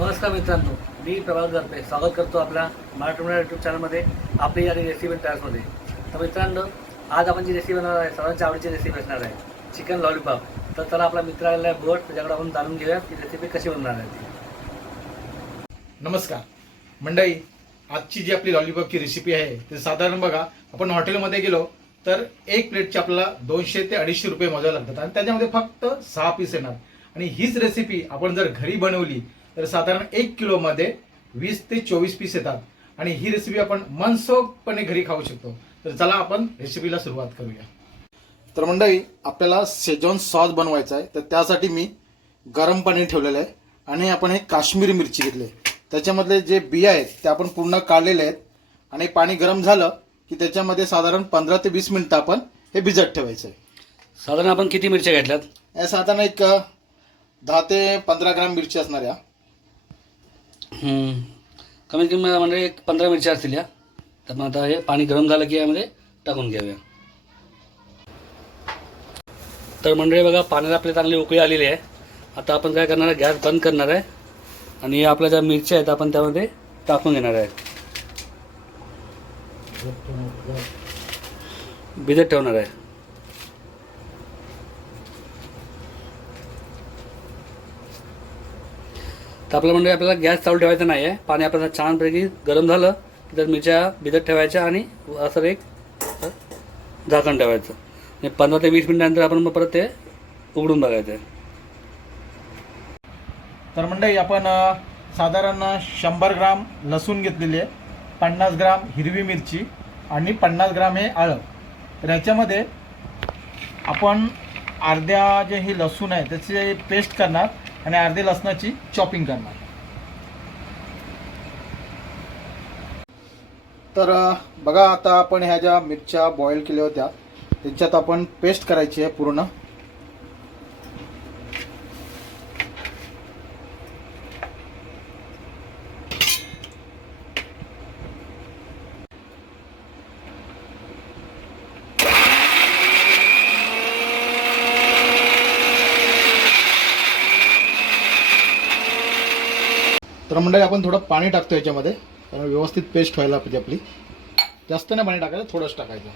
नमस्कार मित्रांनो, मी प्रभात गरपे स्वागत करतो आपल्या मराठी यूट्यूब चॅनलमध्ये आपली आणि रेसिपी टायर्समध्ये. तर मित्रांनो, आज आपण जी रेसिपी बनवणार आहे सर्वांच्या आवडीची रेसिपी असणार आहे चिकन लॉलीपॉप. तर चला आपला मित्र आलेला आहे बोट, त्याच्याकडे आपण जाणून घेऊया की रेसिपी कशी बनणार आहे ती. नमस्कार मंडळी, आजची जी आपली लॉलीपॉपची रेसिपी आहे ते साधारण बघा, आपण हॉटेलमध्ये गेलो तर एक प्लेटचे आपल्याला 200 ते 250 रुपये मोजावे लागतात आणि त्याच्यामध्ये फक्त 6 पीस येणार. आणि हीच रेसिपी आपण जर घरी बनवली तर साधारण 1 किलोमध्ये 20 ते 24 पीस येतात आणि ही रेसिपी आपण मनसोखपणे घरी खाऊ शकतो. तर चला आपण रेसिपीला सुरुवात करूया. तर मंडळी, आपल्याला शेजवान सॉस बनवायचा आहे, तर त्यासाठी मी गरम पाणी ठेवलेलं आहे आणि आपण हे काश्मीरी मिरची घेतली. त्याच्यामधले जे बिया आहेत ते आपण पूर्ण काढलेले आहेत आणि पाणी गरम झालं की त्याच्यामध्ये साधारण 15 ते 20 मिनिटं आपण हे भिजत ठेवायचं आहे. साधारण आपण किती मिरच्या घेतल्यात? या साधारण एक 10 ते 15 ग्राम मिरची असणार या. कमीत कमी म्हणजे 15 मिरच्या असतील या. तर मग आता हे पाणी गरम झालं की यामध्ये टाकून घेऊया. तर मंडळी बघा, पाण्याला आपली चांगली उकळी आलेली आहे. आता आपण काय करणार आहे, गॅस बंद करणार आहे आणि आपल्या ज्या मिरच्या आहेत आपण त्यामध्ये टाकून घेणार आहे, भिजत ठेवणार आहे. तर आपल्या म्हणजे आपल्याला गॅस चालू ठेवायचा नाही आहे. पाणी आपल्याला छानपैकी गरम झालं की तर मिरच्या भिजत ठेवायच्या आणि असं एक झाकण ठेवायचं आणि 15 ते 20 मिनिटानंतर आपण मग परत ते उघडून बघायचं आहे. तर मंडळी, आपण साधारण 100 ग्राम लसूण घेतलेली आहे, 50 ग्राम हिरवी मिरची आणि 50 ग्राम हे आलं. तर याच्यामध्ये आपण अर्ध्या जे ही लसूण आहे त्याची पेस्ट करणार आणि अर्धी लसणाची चॉपिंग करणार. तर बघा, आता आपण ह्या ज्या मिरच्या बॉईल केल्या होत्या त्याच्यात आपण पेस्ट करायची आहे पूर्ण. तर मंडळी, आपण थोडं पाणी टाकतो याच्यामध्ये कारण व्यवस्थित पेस्ट व्हायला पाहिजे आपली. जास्त नाही पाणी टाकायचं, थोडंच टाकायचं.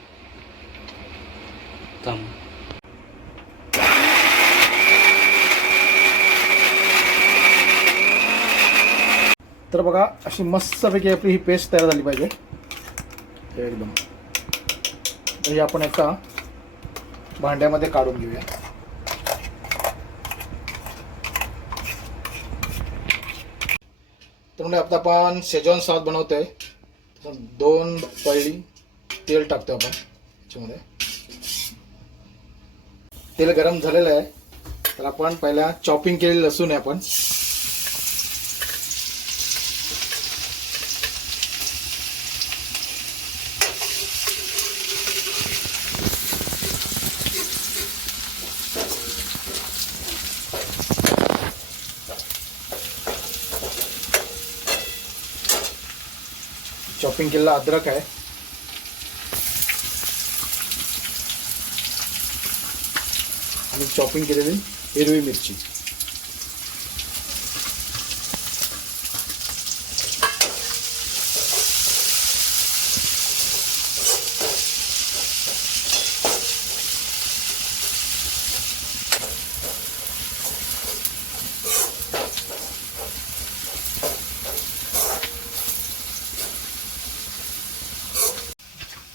तर बघा, अशी मस्तपैकी आपली ही पेस्ट तयार झाली पाहिजे एकदम. तर ही आपण एका भांड्यामध्ये काढून घेऊया. तर म्हणजे आता आपण शेजवान सॉस बनवतोय. 2 पळी तेल टाकतो आपण याच्यामध्ये. तेल गरम झालेलं आहे. तर आपण पहिला चॉपिंग केलेली लसूण आहे आपण चॉपिंग केलेला अद्रक आहे आणि चॉपिंग केलेली हिरवी मिरची.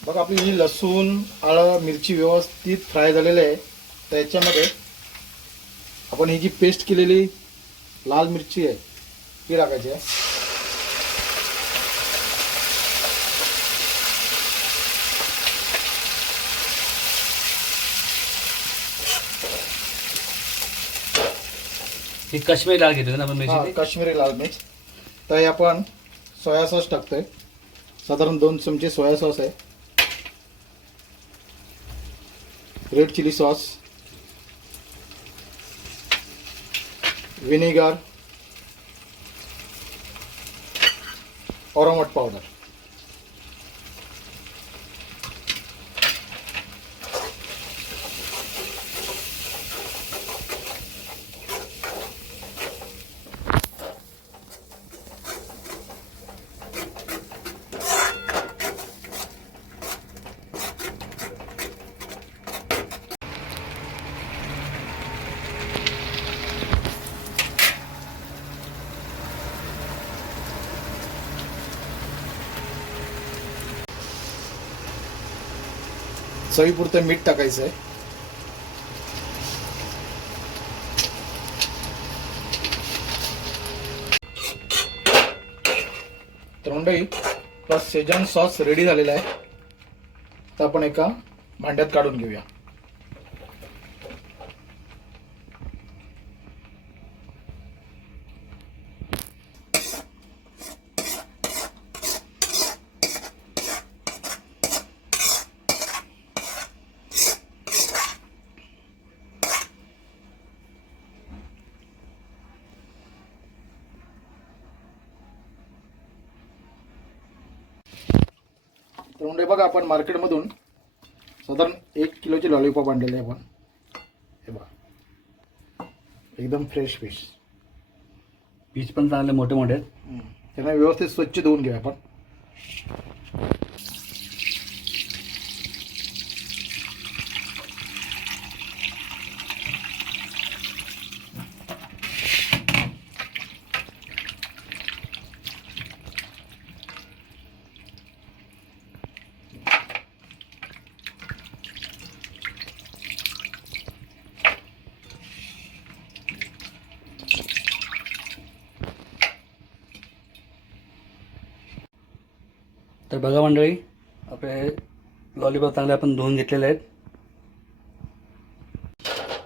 बघा, आपली ही लसूण आलं मिरची व्यवस्थित फ्राय झालेली आहे. तर याच्यामध्ये आपण ही जी पेस्ट केलेली लाल मिरची आहे ती टाकायची आहे. ही काश्मीरी लाल घेतली ना आपण मिरची? काश्मीरी लाल मिर्च. तर हे आपण सोया सॉस टाकतोय, साधारण 2 चमचे सोया सॉस आहे. Red chilli sauce, vinegar, aromat powder. चवीपुरतं मीठ टाकायचं आहे. तर मंडळी आपला शेजवान सॉस रेडी झालेला आहे. तर आपण एका भांड्यात काढून घेऊया. तर म्हणजे बघा आपण मार्केटमधून साधारण 1 किलोचे लॉलीपॉप आणलेले आहे आपण. हे बघा एकदम फ्रेश फिश. पीस पण चांगले मोठे मोठे आहेत. त्यांना व्यवस्थित स्वच्छ धुवून घेऊया आपण. तर बघा मंडळी, आपले लॉलीपॉप चांगले आपण धुवून घेतलेले आहेत.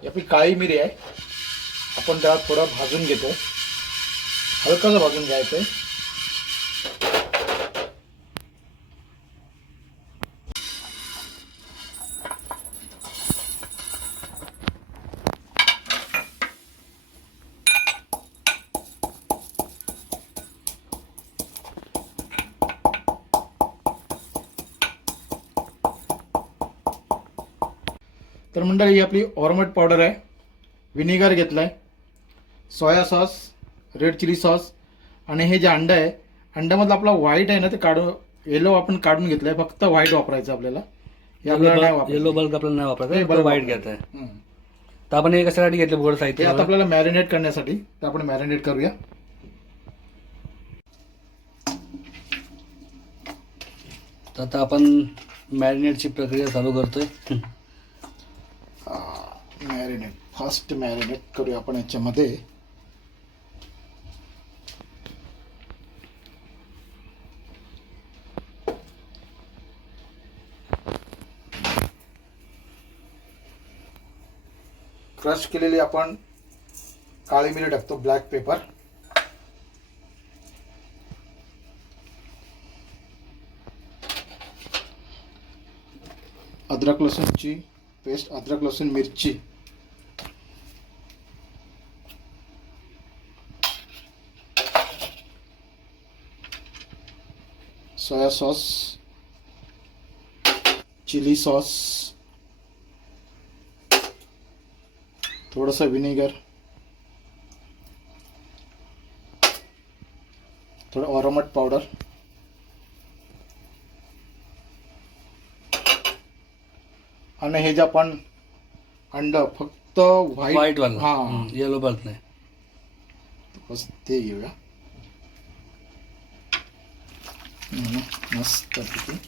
ही आपली काळी मिरी आहे. आपण त्याला थोडं भाजून घेतो. हलकाचं भाजून घ्यायचं आहे. तर मंडळी ही आपली ऑरमट पावडर आहे. विनेगर घेतला आहे, soya sauce, red chilli sauce आणि हे जे अंडं आहे, अंड्यामधलं आपला व्हाईट आहे ना ते काढून, येलो आपण काढून घेतलं आहे. फक्त व्हाईट वापरायचं आपल्याला. हे आपल्याला नाही वापरायचं. येलो बल्ब आपल्याला नाही वापरायचं, हे बल्ब बल्ब व्हाईट घ्यायचं आहे. तर आपण हे कशासाठी घेतलं गोड ते साहित्य? आता आपल्याला मॅरिनेट करण्यासाठी. तर आपण मॅरिनेट करूया. तर आता आपण मॅरिनेटची प्रक्रिया चालू करतोय. मॅरिनेट फास्ट मॅरिनेट करूया आपण याच्यामध्ये. क्रश केलेली आपण काळी मिरी टाकतो, ब्लॅक पेपर. अद्रक लसूणची पेस्ट, अद्रक लसूण मिरची, सोया सॉस, चिली सॉस, थोडंसं विनेगर, थोडं ऑरोमट पावडर, आणि हे जे आपण अंड फक्त व्हाईट वाला, हां येलो बल्ब नाही. बस ते घेऊया. मस्त पैकी.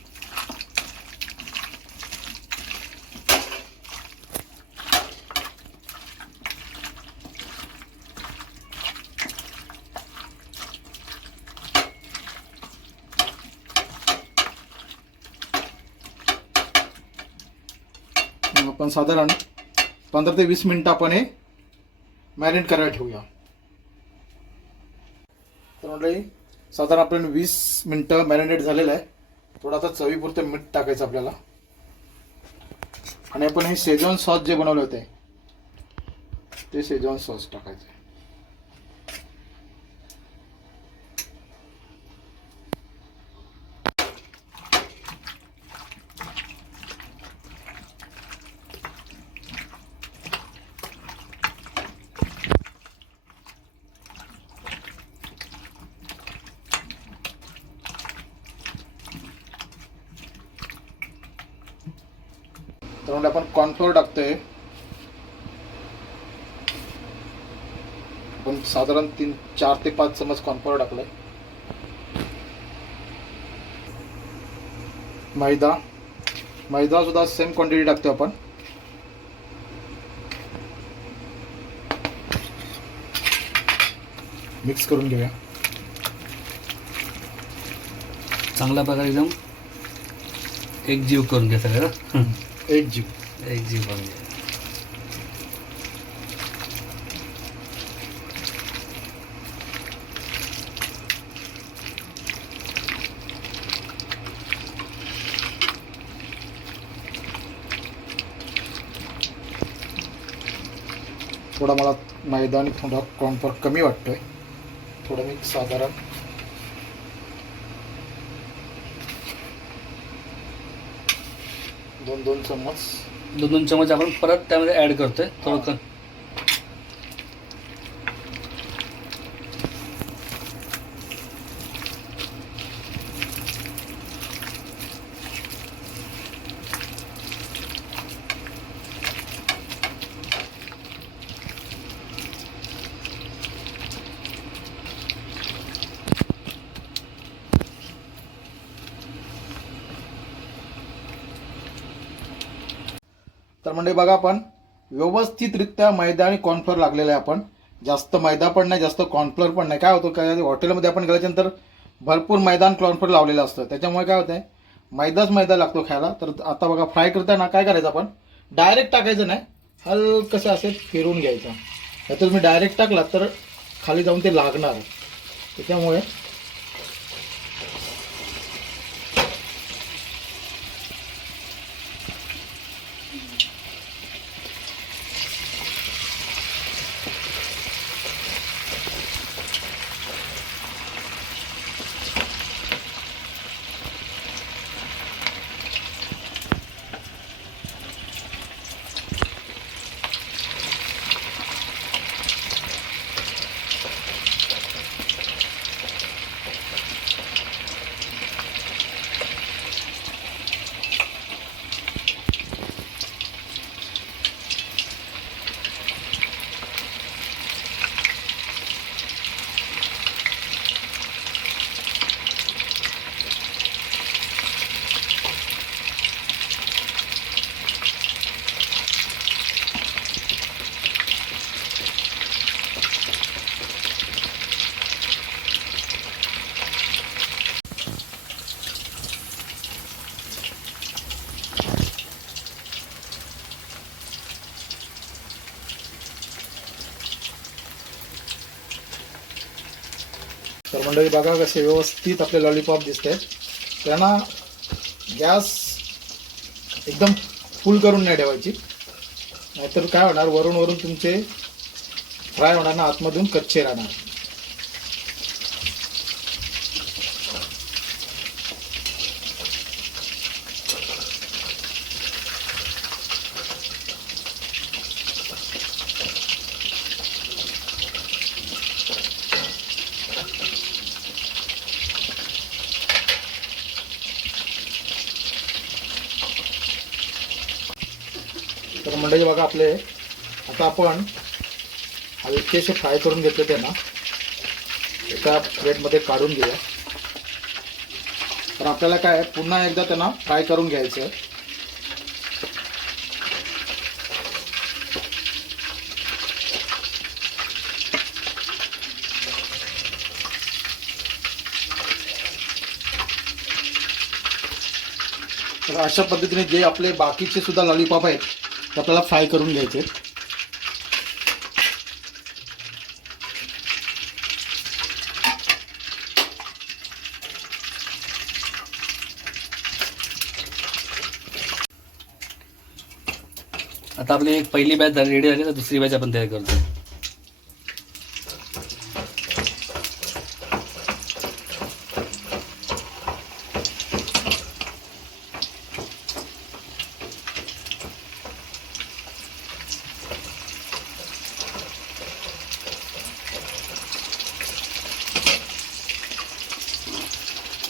आपण साधारण 15 ते 20 मिनिटं आपण हे मॅरिनेट करायला ठेवूया. तर मंडळी साधारण आपण 20 मिनिटं मॅरिनेट झालेलं आहे. थोडं आता चवीपुरतं मीठ टाकायचं आपल्याला. आणि आपण हे शेजवान सॉस जे बनवले होते ते शेजवान सॉस टाकायचं. तर म्हणजे आपण कॉर्नफ्लोअर टाकतोय. आपण साधारण 4 ते 5 चमच कॉर्नफ्लोअर टाकलंय. मैदा मैदा सुद्धा सेम क्वांटिटी टाकतो आपण. मिक्स करून घेऊया. चांगल्या प्रकारे एकदम एक जीव करून घ्या सगळं. एक जीव. एक जीव करून घ्या. थोडा मला मैदा आणि थोडा कॉर्नफ्लोअर कमी वाटतोय. थोडं मी साधारण 2 चम्मच 2 चमच आपण परत त्यामध्ये ॲड करतोय थोडं. तर म्हणजे बघा आपण व्यवस्थितरित्या मैदा आणि कॉर्नफ्लोअर लागलेला आहे. आपण जास्त मैदा पण नाही, जास्त कॉर्नफ्लोअर पण नाही. काय होतं, काय हॉटेलमध्ये आपण गेल्याच्यानंतर भरपूर मैदा आणि कॉर्नफ्लोअर लावलेलं असतं, त्याच्यामुळे काय होतंय मैदाच मैदा लागतो खायला. तर आता बघा फ्राय करताना काय करायचं, आपण डायरेक्ट टाकायचं नाही, हलकसं असे फिरवून घ्यायचं. नाहीतर तुम्ही डायरेक्ट टाकला तर खाली जाऊन ते लागणार. त्याच्यामुळे तर मंडळी बघा कसे व्यवस्थित आपले लॉलीपॉप दिसते. त्यांना गॅस एकदम फुल करून नाही ठेवायची, नाहीतर काय होणार, वरून वरून तुमचे फ्राय होणार ना, आतमधून कच्चे राहणार. तर मंडळी बघा आपले आता आपण हलकेसे फ्राय करून घेतले, त्यांना एका प्लेटमध्ये काढून घेऊया. तर आपल्याला काय पुन्हा एकदा त्यांना फ्राय करून घ्यायचं आहे. तर अशा पद्धतीने जे आपले बाकीचे सुद्धा लॉलीपॉप आहेत ते आपल्याला फ्राय करून घ्यायचे. आता आपली एक पहिली बॅच रेडी झाली, तर दुसरी बॅच आपण तयार करतो.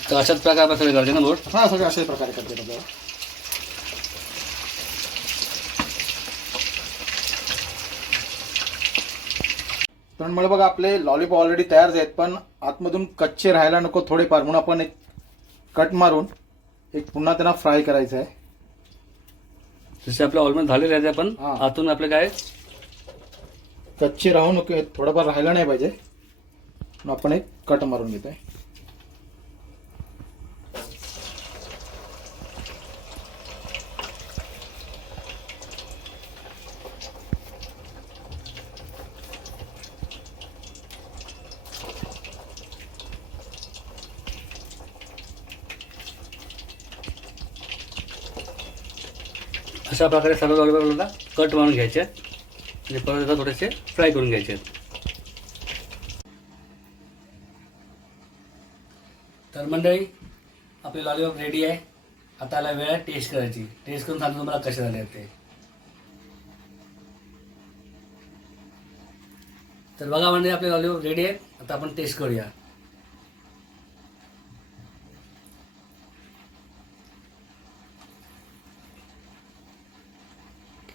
तर अशाच प्रकारे आपण सगळे करते ना लोट. हां, सगळे अशाच प्रकारे करते आपल्याला. तर मला बघा आपले लॉलीपॉप ऑलरेडी तयार आहेत, पण आतमधून कच्चे राहायला नको थोडेफार, म्हणून आपण एक कट मारून एक पुन्हा त्यांना फ्राय करायचं आहे. जसे आपले ऑलमोस्ट झालेले आहेत आपण हा. आतून आपले काय कच्चे राहू नको, थोडंफार राहिलं नाही पाहिजे. मग आपण एक कट मारून घेतोय. अशा प्रकारे सर्व लॉलीपॉपला कट मारून घ्यायचे आहेत आणि परत एकदा थोडेसे फ्राय करून घ्यायचे आहेत. तर मंडळी आपले लॉलीपॉप रेडी आहे. आता आला वेळ आहे टेस्ट करायची. टेस्ट करून सांगतो तुम्हाला कसे झाले आहेत ते. तर बघा म्हणजे आपले लॉलीपॉप रेडी आहे. आता आपण टेस्ट करूया.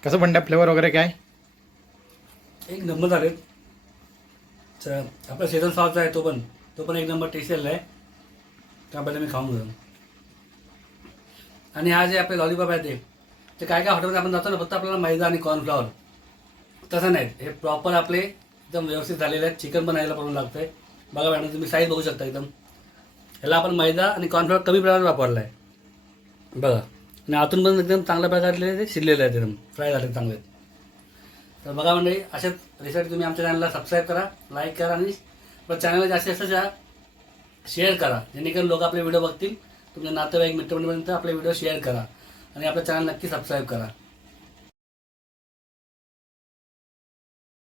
कसं बंड्या फ्लेवर वगैरे काय? एक नंबर झाले. आपला सीझन सॉसचा आहे तो पण एक नंबर टेस्ट केलेला आहे. त्याबद्दल मी खाऊन घेऊ. आणि हा जे आपले लॉलीपॉप आहे ते काय काय हॉटेलमध्ये आपण जातो ना, फक्त आपल्याला मैदा आणि कॉर्नफ्लॉवर, तसं नाही. हे प्रॉपर आपले एकदम व्यवस्थित झालेले आहेत. चिकन पण यायला पडून लागतं आहे. बघा मॅडम तुम्ही साईज बघू शकता. एकदम ह्याला आपण मैदा आणि कॉर्नफ्लॉवर कमी प्रमाणात वापरला आहे. बघा आणि आतून पण एकदम चांगल्या प्रकारे ते शिजलेले आहेत. एकदम फ्राय झाले चांगले. तर बघा मंडळी अशाच रेसिपी तुम्ही आमच्या चॅनलला सबस्क्राईब करा, लाईक करा आणि चॅनलला जास्तीत जास्त शेअर करा, जेणेकरून लोक आपले व्हिडिओ बघतील. तुमच्या नातेवाईक मित्रमंडळीपर्यंत आपले व्हिडिओ शेअर करा आणि आपलं चॅनल नक्की सबस्क्राईब करा.